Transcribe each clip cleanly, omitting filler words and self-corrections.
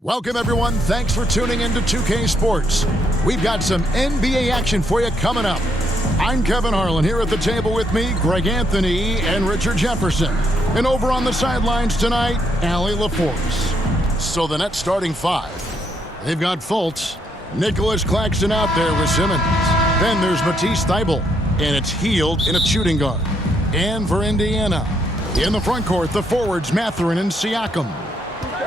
Welcome, everyone. Thanks for tuning in to 2K Sports. We've got some NBA action for you coming up. I'm Kevin Harlan. Here at the table with me, Greg Anthony and Richard Jefferson. And over on the sidelines tonight, Allie LaForce. So the Nets starting five. They've got Fultz, Nicholas Claxton out there with Simmons. Then there's Matisse Thybulle, and it's Hield in a shooting guard. And for Indiana, in the front court, the forwards Mathurin and Siakam.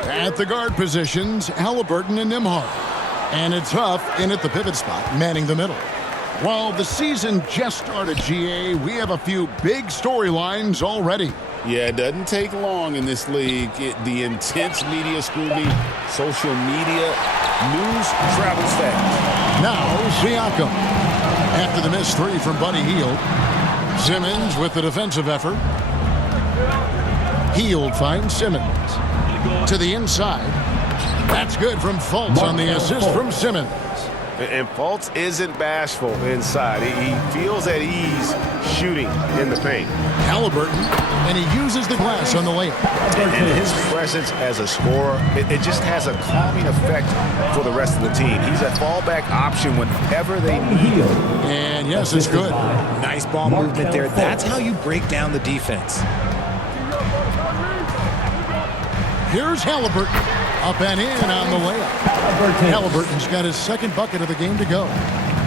At the guard positions, Halliburton and Nembhard. And it's Huff in at the pivot spot, manning the middle. While the season just started, GA, we have a few big storylines already. Yeah, it doesn't take long in this league. The intense media scrutiny, social media, news travels fast. Now, Siakam. After the missed three from Buddy Hield. Simmons with the defensive effort. Hield finds Simmons. To the inside. That's good from Fultz on the assist from Simmons. And Fultz isn't bashful inside. He feels at ease shooting in the paint. Halliburton, and he uses the glass on the layup. And his presence as a scorer, it just has a calming effect for the rest of the team. He's a fallback option whenever they need him. And yes, it's good. Nice ball movement there. That's how you break down the defense. Here's Halliburton. Up and in on the layup. Halliburton's got his second bucket of the game to go.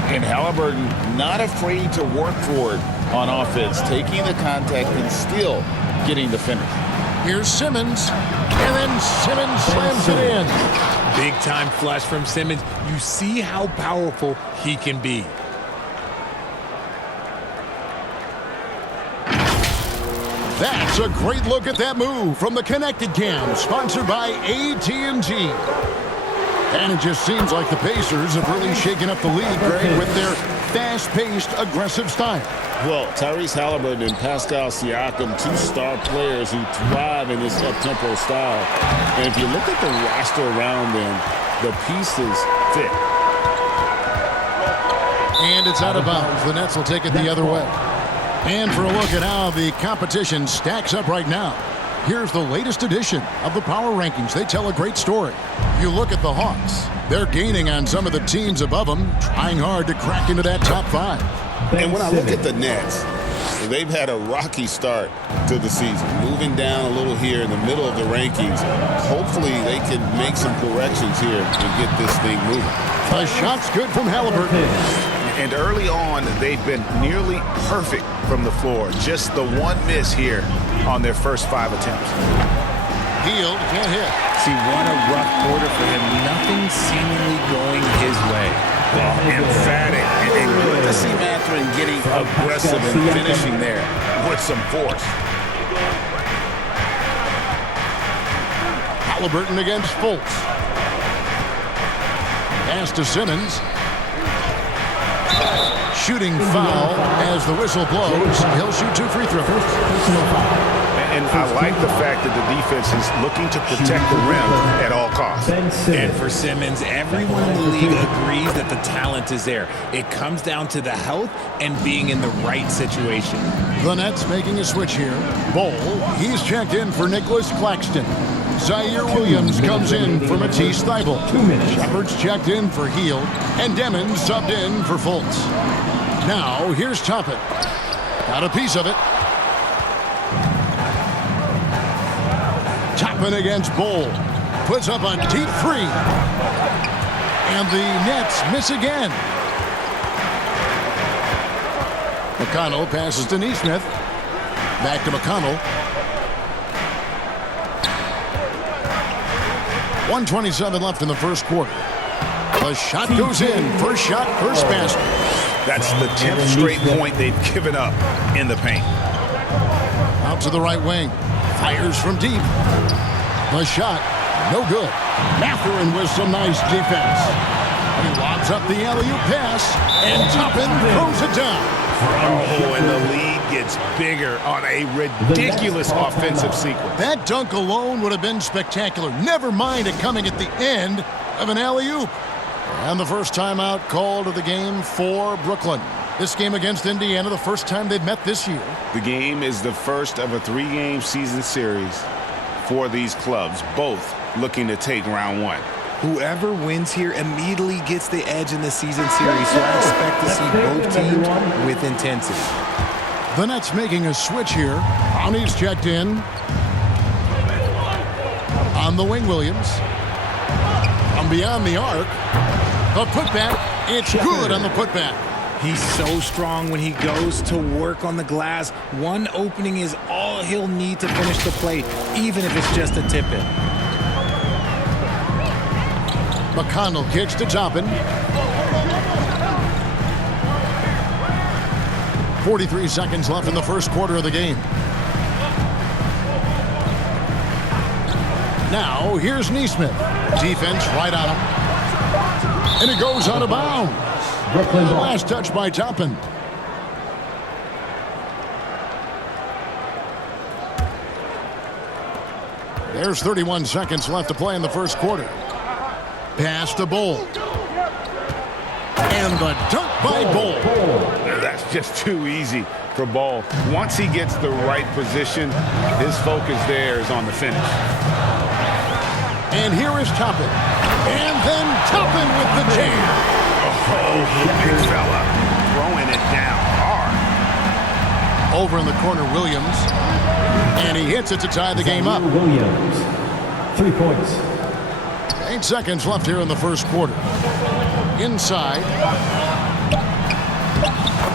And Halliburton not afraid to work for it on offense, taking the contact and still getting the finish. Here's Simmons. And then Simmons slams it in. Big time flush from Simmons. You see how powerful he can be. That's a great look at that move from the Connected Cam, sponsored by AT&T. And it just seems like the Pacers have really shaken up the league, Greg, with their fast-paced, aggressive style. Well, Tyrese Halliburton and Pascal Siakam, two star players who thrive in this up-tempo style. And if you look at the roster around them, the pieces fit. And it's out of bounds. The Nets will take it the other way. And for a look at how the competition stacks up right now, here's the latest edition of the Power Rankings. They tell a great story. You look at the Hawks. They're gaining on some of the teams above them, trying hard to crack into that top five. And when I look at the Nets, they've had a rocky start to the season, moving down a little here in the middle of the rankings. Hopefully they can make some corrections here and get this thing moving. The shot's good from Halliburton. And early on, they've been nearly perfect from the floor. Just the one miss here on their first 5 attempts. Hield can't hit. See, what a rough quarter for him. Nothing seemingly going his way. Emphatic. And good to see Mathurin getting aggressive and finishing there with some force. Halliburton against Fultz. Pass to Simmons. Shooting foul as the whistle blows. He'll shoot 2 free throws. And I like the fact that the defense is looking to protect the rim at all costs. And for Simmons, everyone in the league agrees that the talent is there. It comes down to the health and being in the right situation. The Nets making a switch here. Bol, he's checked in for Nicholas Claxton. Zaire Williams comes in for Matisse Thybulle. Shepard's checked in for Hield. And Demons subbed in for Fultz. Now, here's Toppin. Got a piece of it. Toppin against Bol. Puts up a deep three. And the Nets miss again. McConnell passes to Nesmith. Back to McConnell. 1:27 left in the first quarter. The shot goes in. First shot, first basket. That's the 10th straight point they've given up in the paint. Out to the right wing. Fires from deep. The shot, no good. Mathurin with some nice defense. He lobs up the alley-oop pass, and Toppin throws it down. Oh, and the lead gets bigger on a ridiculous offensive sequence. That dunk alone would have been spectacular. Never mind it coming at the end of an alley-oop. And the first timeout called of the game for Brooklyn. This game against Indiana, the first time they've met this year. The game is the first of a 3-game season series for these clubs, both looking to take round one. Whoever wins here immediately gets the edge in the season series, so I expect to see both teams with intensity. The Nets making a switch here. Brownie's checked in. On the wing, Williams. From beyond the arc. The putback. It's good on the putback. He's so strong when he goes to work on the glass. One opening is all he'll need to finish the play, even if it's just a tip-in. McConnell kicks to Toppin. 43 seconds left in the first quarter of the game. Now, here's Neesmith. Defense right on him. And it goes out of bounds. The last touch by Toppin. There's 31 seconds left to play in the first quarter. Pass to Bull. And the dunk by Bull. That's just too easy for Bull. Once he gets the right position, his focus there is on the finish. And here is Toppin. And then Toppin with the jam. Oh, big fella throwing it down hard. Over in the corner, Williams. And he hits it to tie the game up. Williams, 3 points. 8 seconds left here in the first quarter. Inside.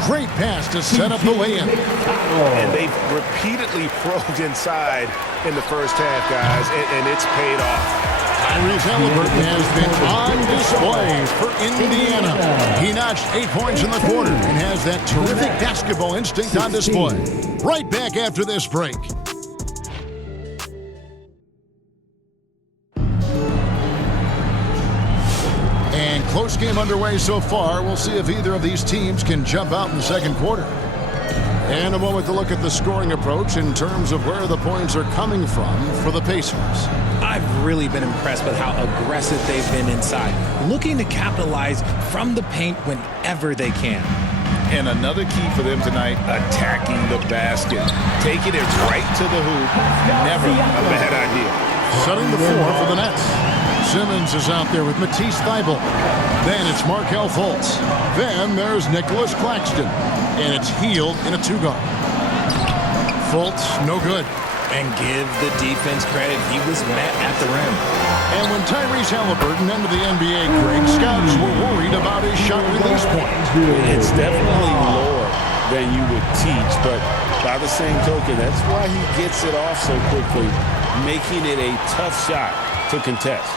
Great pass to set up the lay-in. And they've repeatedly probed inside in the first half, guys, and it's paid off. Tyrese Halliburton has been on display for Indiana. He notched 8 points in the quarter and has that terrific basketball instinct on display. Right back after this break. And close game underway so far. We'll see if either of these teams can jump out in the second quarter. And a moment to look at the scoring approach in terms of where the points are coming from for the Pacers. I've really been impressed with how aggressive they've been inside, looking to capitalize from the paint whenever they can. And another key for them tonight, attacking the basket. Taking it right to the hoop, never a bad idea. Setting the floor for the Nets. Simmons is out there with Matisse Thybulle. Then it's Markelle Fultz. Then there's Nicholas Claxton. And it's Hield in a 2-guard. Fultz, no good. And give the defense credit, he was met at the rim. And when Tyrese Halliburton entered the NBA, Greg, scouts were worried about his shot release point. It's definitely lower than you would teach, but by the same token, that's why he gets it off so quickly, making it a tough shot to contest.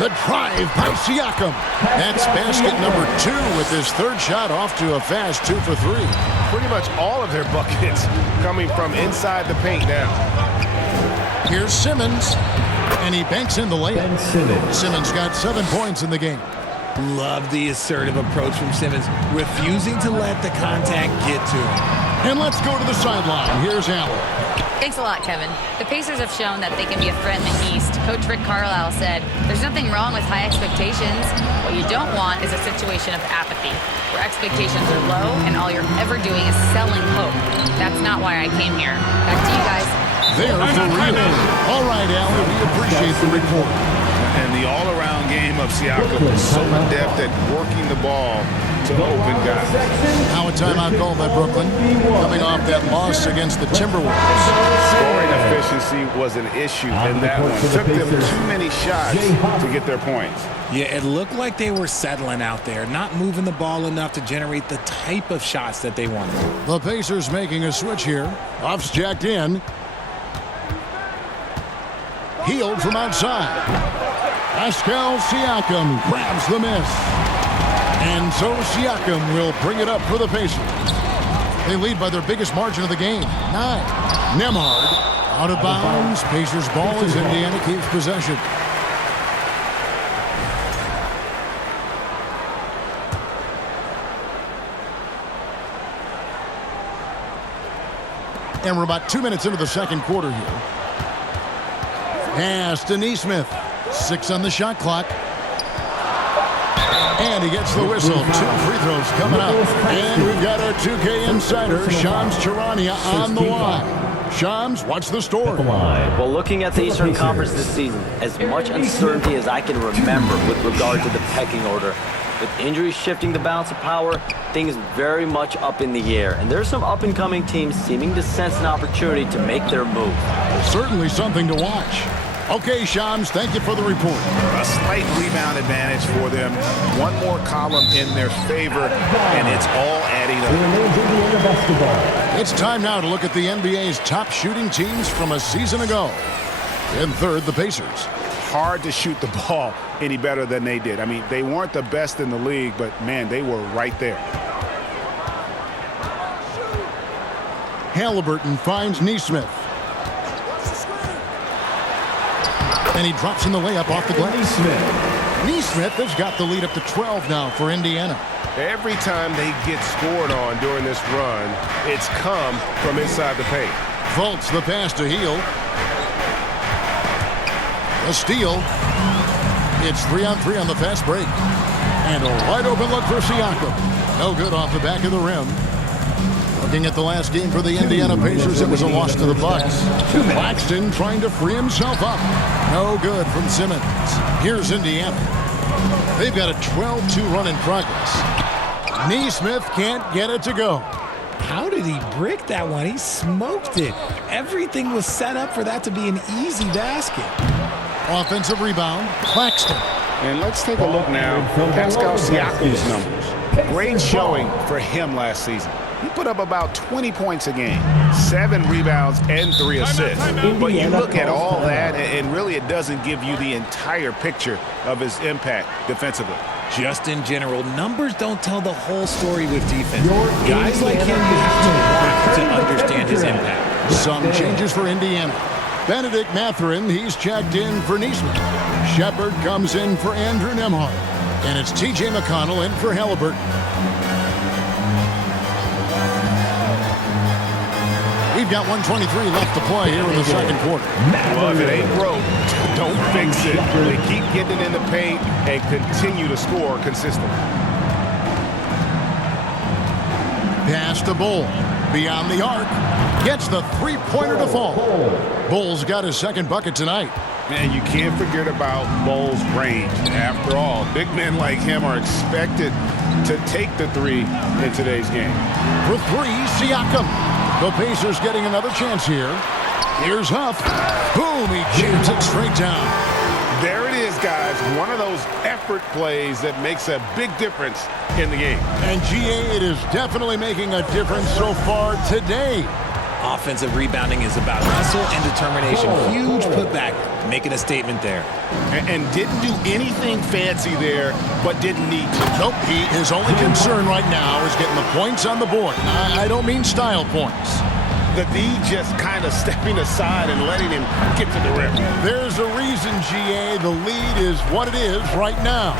The drive by Siakam. That's basket number 2 with his third shot off to a fast 2 for 3. Pretty much all of their buckets coming from inside the paint now. Here's Simmons, and he banks in the layup. Ben Simmons. Simmons got 7 points in the game. Love the assertive approach from Simmons, refusing to let the contact get to him. And let's go to the sideline. Here's Allen. Thanks a lot, Kevin. The Pacers have shown that they can be a threat in the East. Coach Rick Carlisle said, there's nothing wrong with high expectations. What you don't want is a situation of apathy, where expectations are low and all you're ever doing is selling hope. That's not why I came here. Back to you guys. There for real. All right, Allen, we appreciate the report. And the all-around game of Siakam is so adept at working the ball to open guys. Now a timeout call by Brooklyn, coming off that loss against the Timberwolves. Scoring efficiency was an issue in that one. Took them too many shots to get their points. Yeah, it looked like they were settling out there, not moving the ball enough to generate the type of shots that they wanted. The Pacers making a switch here. Off's jacked in. Hield from outside. Pascal Siakam grabs the miss. And so Siakam will bring it up for the Pacers. They lead by their biggest margin of the game, 9. Nembhard out of bounds. Pacers ball as Indiana keeps possession. And we're about 2 minutes into the second quarter here. Pass to Neesmith. 6 on the shot clock. And he gets the whistle. 2 free throws coming up. And we've got our 2K insider, Shams Charania, on the line. Shams, what's the story? Well, looking at the Eastern Conference this season, as much uncertainty as I can remember with regard to the pecking order, with injuries shifting the balance of power, things very much up in the air. And there's some up-and-coming teams seeming to sense an opportunity to make their move. Certainly something to watch. Okay, Shams, thank you for the report. A slight rebound advantage for them. One more column in their favor, and it's all adding up. It's time now to look at the NBA's top shooting teams from a season ago. In third, the Pacers. Hard to shoot the ball any better than they did. I mean, they weren't the best in the league, but, man, they were right there. Halliburton finds Nesmith. And he drops in the layup off the glass. Nesmith has got the lead up to 12 now for Indiana. Every time they get scored on during this run, it's come from inside the paint. Fultz the pass to Hield. A steal. It's 3-on-3 on the fast break. And a wide open look for Siakam. No good off the back of the rim. Looking at the last game for the Indiana Pacers, it was a loss to the Bucks. Claxton trying to free himself up. No good from Simmons. Here's Indiana. They've got a 12-2 run in progress. Nesmith can't get it to go. How did he brick that one? He smoked it. Everything was set up for that to be an easy basket. Offensive rebound, Claxton. And let's take a look now at Pascal Siakam's numbers. Great showing for him last season. He put up about 20 points a game, 7 rebounds, and 3 assists. But you look at all that, and really it doesn't give you the entire picture of his impact defensively. Just in general, numbers don't tell the whole story with defense. Guys like him, you have to understand his impact. Some changes for Indiana. Benedict Mathurin, he's checked in for Nesmith. Shepard comes in for Andrew Nembhard. And it's T.J. McConnell in for Halliburton. We've got 1:23 left to play here in the second quarter. Well, if it ain't broke, don't fix it. They keep getting it in the paint and continue to score consistently. Pass to Bull. Beyond the arc. Gets the three-pointer to fall. Bull's got his second bucket tonight. And you can't forget about Bull's range. After all, big men like him are expected to take the three in today's game. For three, Siakam. The Pacers getting another chance here. Here's Huff. Boom, he jams it straight down. There it is, guys. One of those effort plays that makes a big difference in the game. And GA, it is definitely making a difference so far today. Offensive rebounding is about hustle and determination. Huge putback, making a statement there. And didn't do anything fancy there, but didn't need to. Nope, his only concern right now is getting the points on the board. I don't mean style points. The D just kind of stepping aside and letting him get to the rim. There's a reason, GA, the lead is what it is right now.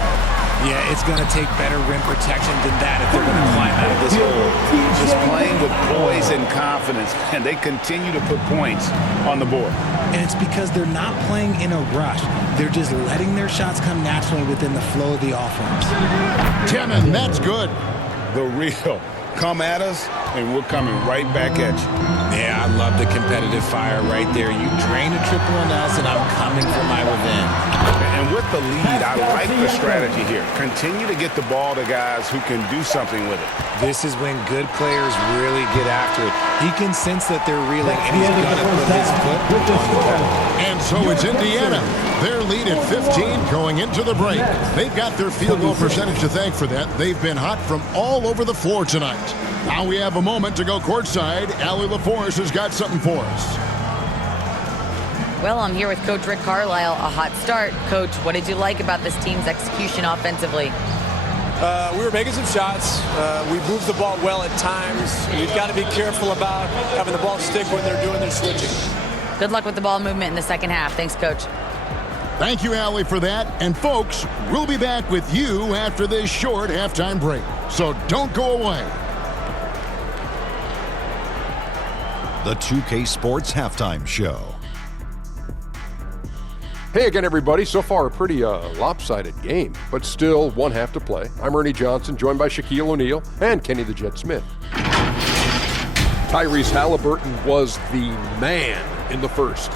Yeah, it's going to take better rim protection than that if they're going to climb out of this hole. Just playing with poise and confidence, and they continue to put points on the board. And it's because they're not playing in a rush. They're just letting their shots come naturally within the flow of the offense. Timmon, that's good. The real. Come at us, and we're coming right back at you. Yeah, I love the competitive fire right there. You drain a triple on us, and I'm coming for my revenge. And with the lead, I like the strategy here. Continue to get the ball to guys who can do something with it. This is when good players really get after it. He can sense that they're reeling, and he's going to put his foot on the pedal. And so it's Indiana. Their lead at 15 going into the break. They've got their field goal percentage to thank for that. They've been hot from all over the floor tonight. Now we have a moment to go courtside. Allie LaForce has got something for us. Well, I'm here with Coach Rick Carlisle. A hot start. Coach, what did you like about this team's execution offensively? We were making some shots. We moved the ball well at times. We've got to be careful about having the ball stick when they're doing their switching. Good luck with the ball movement in the second half. Thanks, Coach. Thank you, Allie, for that. And folks, we'll be back with you after this short halftime break. So don't go away. The 2K Sports Halftime Show. Hey again, everybody. So far, a pretty lopsided game, but still one half to play. I'm Ernie Johnson, joined by Shaquille O'Neal and Kenny the Jet Smith. Tyrese Halliburton was the man in the first.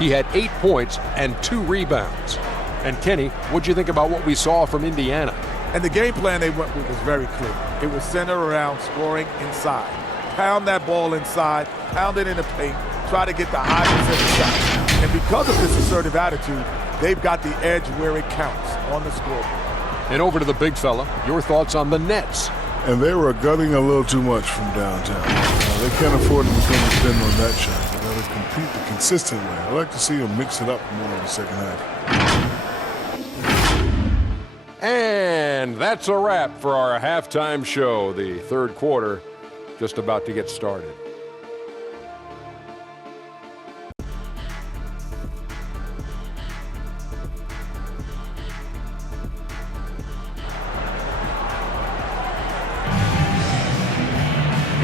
He had 8 points and 2 rebounds. And Kenny, what'd you think about what we saw from Indiana? And the game plan they went with was very clear. It was centered around scoring inside. Pound that ball inside, pound it in the paint, try to get the high percentage shots. And because of this assertive attitude, they've got the edge where it counts on the scoreboard. And over to the big fella, your thoughts on the Nets. And they were gutting a little too much from downtown. They can't afford to become dependent on that shot. They got to compete the consistent way. I like to see them mix it up more in the second half. And that's a wrap for our halftime show. The third quarter just about to get started.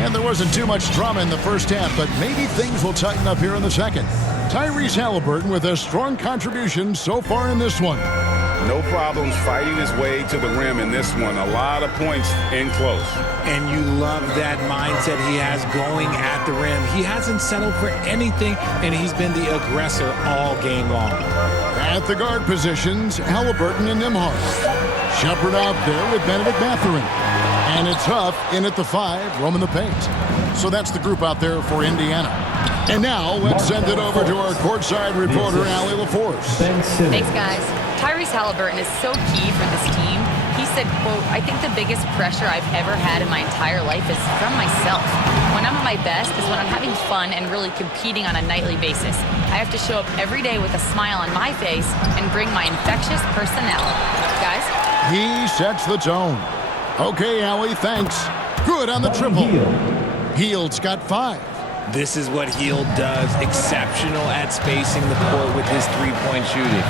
And there wasn't too much drama in the first half, but maybe things will tighten up here in the second. Tyrese Halliburton with a strong contribution so far in this one. No problems fighting his way to the rim in this one. A lot of points in close. And you love that mindset he has going at the rim. He hasn't settled for anything, and he's been the aggressor all game long. At the guard positions, Halliburton and Nembhard. Shepard out there with Benedict Mathurin. And it's Huff in at the 5, roaming the paint. So that's the group out there for Indiana. And now let's send it over to our courtside reporter, Allie LaForce. Thanks, guys. Tyrese Halliburton is so key for this team. He said, quote, "I think the biggest pressure I've ever had in my entire life is from myself. When I'm at my best is when I'm having fun and really competing on a nightly basis. I have to show up every day with a smile on my face and bring my infectious personality." Guys? He sets the tone. Okay, Allie, thanks. Good on the triple. Hield's got 5. This is what Hield does. Exceptional at spacing the court with his three-point shooting.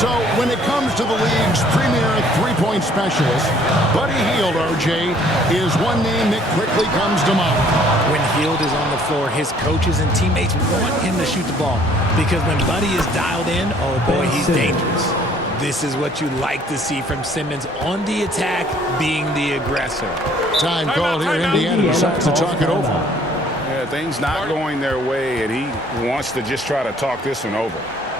So when it comes to the league's premier three-point specialist, Buddy Hield, RJ, is one name that quickly comes to mind. When Hield is on the floor, his coaches and teammates want him to shoot the ball because when Buddy is dialed in, oh boy, he's dangerous. This is what you like to see from Simmons on the attack, being the aggressor. Time called here. Indiana decides to talk it over. Yeah, things not going their way, and he wants to just try to talk this one over.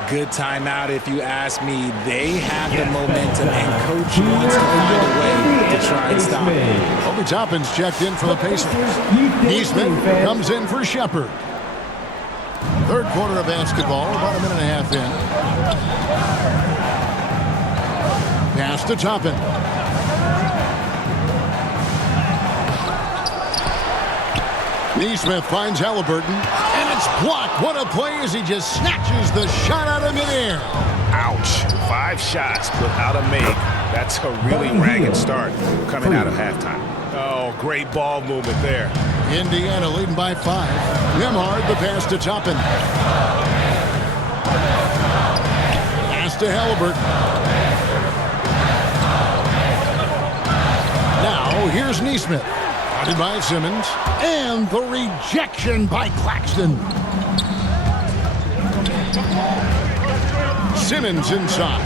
Good timeout if you ask me. They have the momentum, and Coach wants to find a way to try and stop it. Obi Toppin's checked in for the Pacers. Neesmith comes in for Shepard. Third quarter of basketball, about a minute and a half in. Pass to Toppin. Neesmith finds Halliburton, and it's blocked. What a play as he just snatches the shot out of midair. Ouch. 5 shots without a make. That's a really ragged start coming out of halftime. Oh, great ball movement there. Indiana leading by 5. Nembhard, the pass to Toppin. Pass to Halliburton. Now, here's Neesmith. Guarded by Simmons. And the rejection by Claxton. Simmons inside.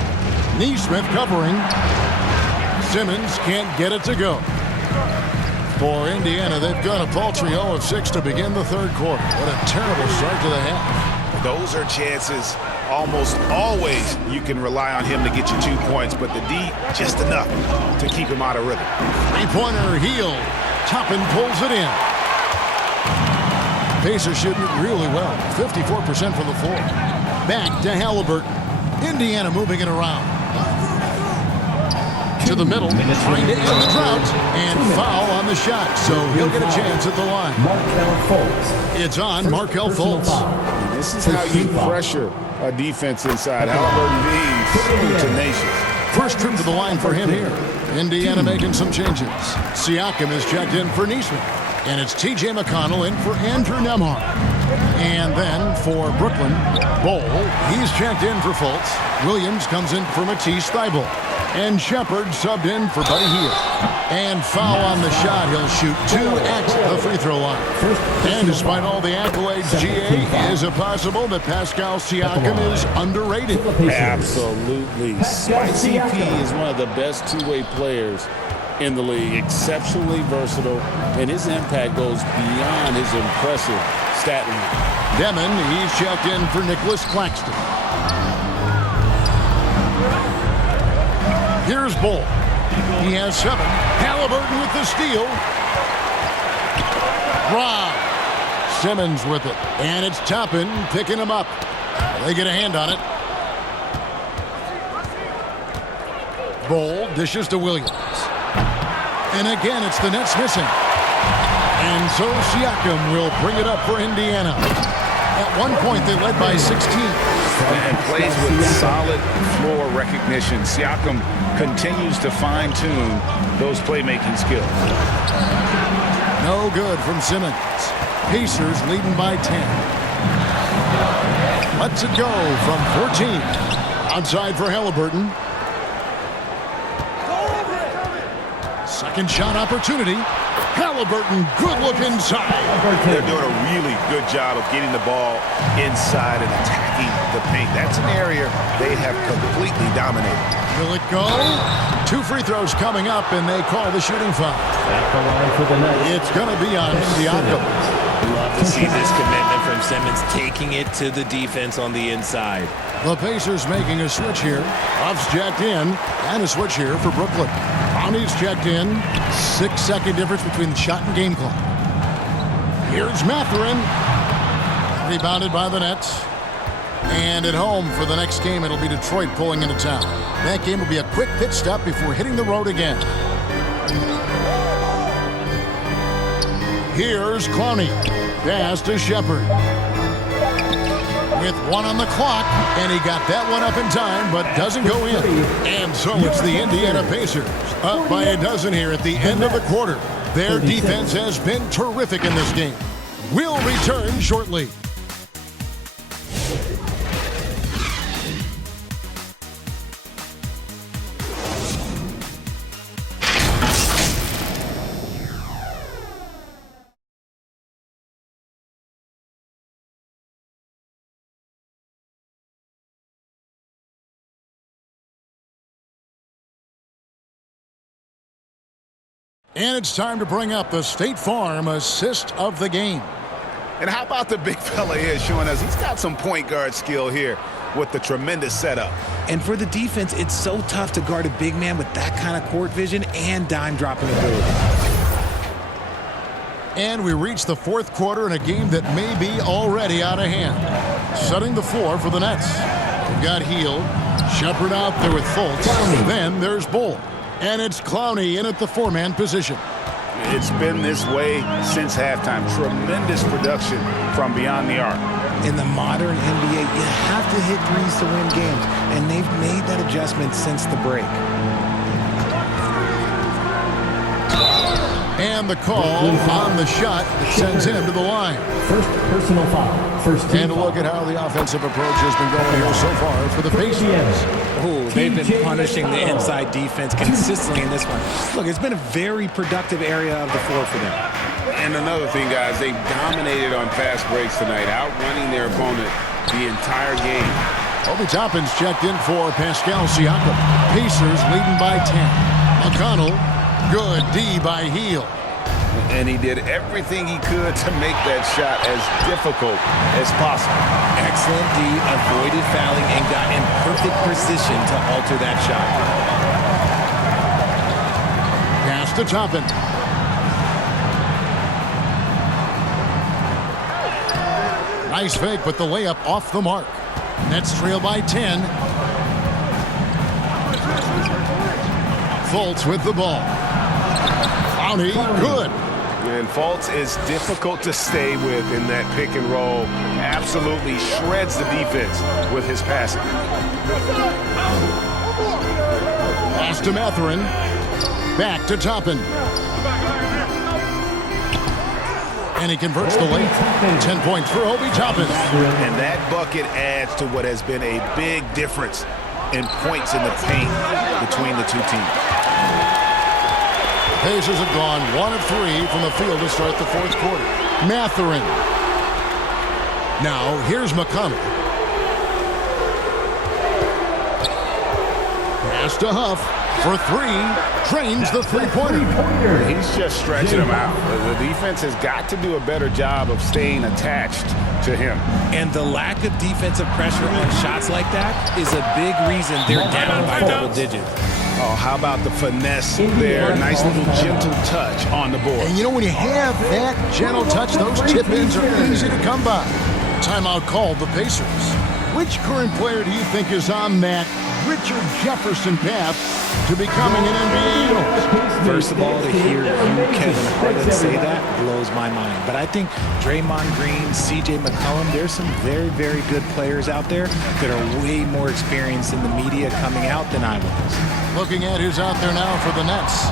Neesmith covering. Simmons can't get it to go. For Indiana, they've got a paltry 0 of 6 to begin the third quarter. What a terrible start to the half. Those are chances almost always you can rely on him to get you 2 points, but the D, just enough to keep him out of rhythm. Three-pointer, Hield. Toppin pulls it in. Pacers shooting it really well. 54% from the floor. Back to Halliburton. Indiana moving it around. To the middle, trying to end the drought, and foul on the shot, so he'll get a chance at the line. It's on Markelle Fultz. This is how you pressure a defense inside. Halliburton being so tenacious. First trip to the line for him here. Indiana making some changes. Siakam is checked in for Neesmith, and it's T.J. McConnell in for Andrew Nembhard. And then for Brooklyn, Bol, he's checked in for Fultz. Williams comes in for Matisse Thybulle. And Shepard subbed in for Buddy Hield. And foul on the shot. He'll shoot 2 at the free throw line. And despite all the accolades, GA, is it possible that Pascal Siakam is underrated? Absolutely. Spicy P is one of the best two-way players in the league, exceptionally versatile, and his impact goes beyond his impressive stat line. Demon, he's checked in for Nicholas Claxton. Here's Bull. He has 7. Halliburton with the steal. Rob. Simmons with it. And it's Toppin picking him up. They get a hand on it. Bull dishes to Williams. And again, it's the Nets missing. And so Siakam will bring it up for Indiana. At one point, they led by 16. And plays with solid floor recognition. Siakam continues to fine-tune those playmaking skills. No good from Simmons. Pacers leading by 10. Lets it go from 14. Outside for Halliburton. Second shot opportunity. Halliburton, good look inside. They're doing a really good job of getting the ball inside and attacking the paint. That's an area they have completely dominated. Will it go? 2 free throws coming up, and they call the shooting foul. At the line for the Nets. It's going to be on Siakam. Love to see this commitment from Simmons, taking it to the defense on the inside. The Pacers making a switch here. Ruff's checked in, and a switch here for Brooklyn. Brownie's checked in. 6-second difference between the shot and game clock. Here's Mathurin. Rebounded by the Nets. And at home for the next game, it'll be Detroit pulling into town. That game will be a quick pit stop before hitting the road again. Here's Clowney. Pass to Shepard. With 1 on the clock, and he got that one up in time, but doesn't go in. And so it's the Indiana Pacers, up by a dozen here at the end of the quarter. Their defense has been terrific in this game. We'll return shortly. And it's time to bring up the State Farm assist of the game. And how about the big fella here showing us he's got some point guard skill here with the tremendous setup. And for the defense, it's so tough to guard a big man with that kind of court vision and dime dropping ability. And we reach the 4th quarter in a game that may be already out of hand. Setting the floor for the Nets. We've got Hield. Shepard out there with Fultz. Then there's Bull. And it's Clowney in at the 4-man position. It's been this way since halftime. Tremendous production from beyond the arc. In the modern NBA, you have to hit threes to win games, and they've made that adjustment since the break. And the call on the shot that sends him to the line. First personal foul. First team and a look at how the offensive approach has been going here so far for the Pacers. Oh, they've been punishing the inside defense consistently in this one. Look, it's been a very productive area of the floor for them. And another thing, guys, they've dominated on fast breaks tonight, outrunning their opponent the entire game. Obi Toppin's checked in for Pascal Siakam. Pacers leading by 10. McConnell, good D by Hield. And he did everything he could to make that shot as difficult as possible. Excellent D, avoided fouling, and got in perfect position to alter that shot. Pass to Toppin. Nice fake, but the layup off the mark. Nets trail by 10. Fultz with the ball. Clowney, good. And Fultz is difficult to stay with in that pick and roll. Absolutely shreds the defense with his passing. Pass to Mathurin. Back to Toppin. And he converts the layup. 10 points for Obi Toppin. And that bucket adds to what has been a big difference in points in the paint between the two teams. Pacers have gone 1 of 3 from the field to start the 4th quarter. Mathurin. Now, here's McConnell. Pass Huffs to Huff for three. Drains the three-pointer. He's just stretching him out. The defense has got to do a better job of staying attached to him. And the lack of defensive pressure on shots like that is a big reason they're down by double digits. Oh, how about the finesse there? Nice little gentle touch on the board. And you know, when you have that gentle touch, those tip-ins are easy to come by. Timeout called the Pacers. Which current player do you think is on that Richard Jefferson path to becoming an NBA analyst? First of all, to hear you, Kevin Harlan, say that blows my mind. But I think Draymond Green, C.J. McCollum, there's some very, very good players out there that are way more experienced in the media coming out than I was. Looking at who's out there now for the Nets.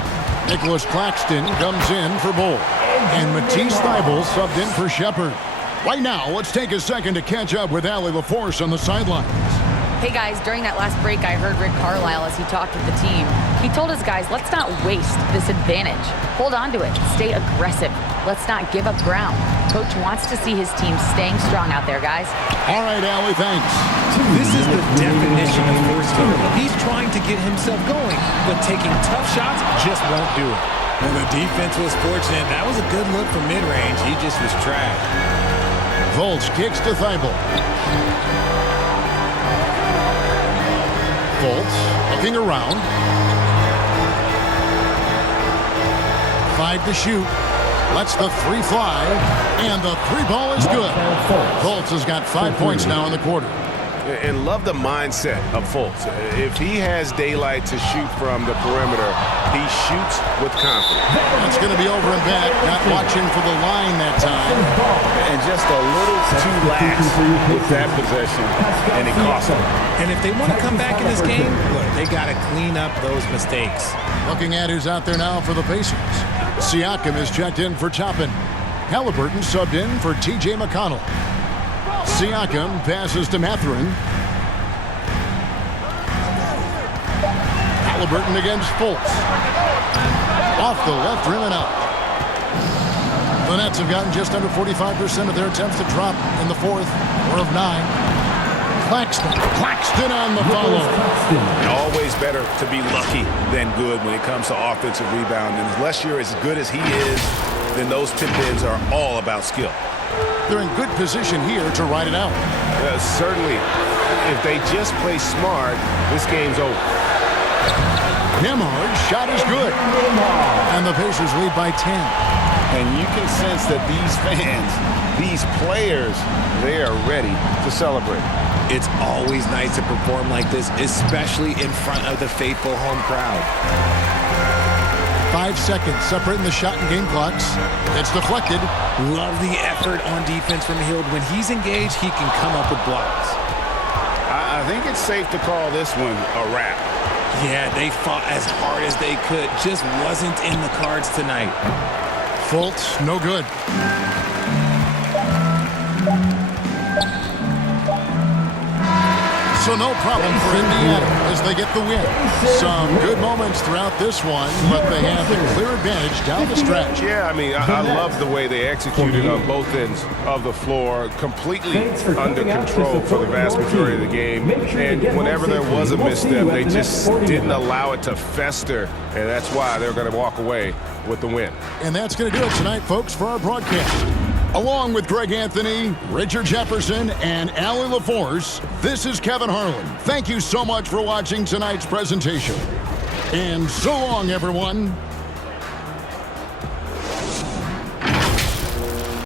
Nicholas Claxton comes in for Bull. And Matisse Thybulle subbed in for Shepard. Right now, let's take a second to catch up with Allie LaForce on the sidelines. Hey guys, during that last break, I heard Rick Carlisle as he talked with the team. He told his guys, let's not waste this advantage. Hold on to it. Stay aggressive. Let's not give up ground. Coach wants to see his team staying strong out there, guys. All right, Allie, thanks. This is the definition of force feeding. He's trying to get himself going, but taking tough shots just won't do it. Well, the defense was fortunate. That was a good look from mid-range. He just was trash. Fultz kicks to Thybulle. Fultz looking around. 5 to shoot. Lets the three fly. And the three ball is good. Fultz has got 5 points now in the quarter. And love the mindset of Fultz. If he has daylight to shoot from the perimeter, he shoots with confidence. That's going to be over and back. Not watching for the line that time. And just a little too lax with that possession, and it cost him. And if they want to come back in this game, look, they got to clean up those mistakes. Looking at who's out there now for the Pacers. Siakam is checked in for Toppin. Halliburton subbed in for T.J. McConnell. Siakam passes to Mathurin. Halliburton against Fultz. Off the left rim and out. The Nets have gotten just under 45% of their attempts to drop in the fourth, or of 9. Claxton on the follow. And always better to be lucky than good when it comes to offensive rebound. And unless you're as good as he is, then those tip-ins are all about skill. They're in good position here to ride it out. Certainly, if they just play smart, this game's over. Nembhard's shot is good. And the Pacers lead by 10. And you can sense that these fans, these players, they are ready to celebrate. It's always nice to perform like this, especially in front of the faithful home crowd. 5 seconds separating the shot and game clocks. It's deflected. Love the effort on defense from Hield. When he's engaged, he can come up with blocks. I think it's safe to call this one a wrap. Yeah, they fought as hard as they could. Just wasn't in the cards tonight. Fultz, no good. So no problem for Indiana as they get the win. Some good moments throughout this one, but they have the clear advantage down the stretch. Yeah, I mean, I love the way they executed on both ends of the floor, completely under control for the vast majority of the game. And whenever there was a misstep, they just didn't allow it to fester, and that's why they're going to walk away with the win. And that's going to do it tonight, folks, for our broadcast. Along with Greg Anthony, Richard Jefferson, and Allie LaForce, this is Kevin Harlan. Thank you so much for watching tonight's presentation. And so long, everyone.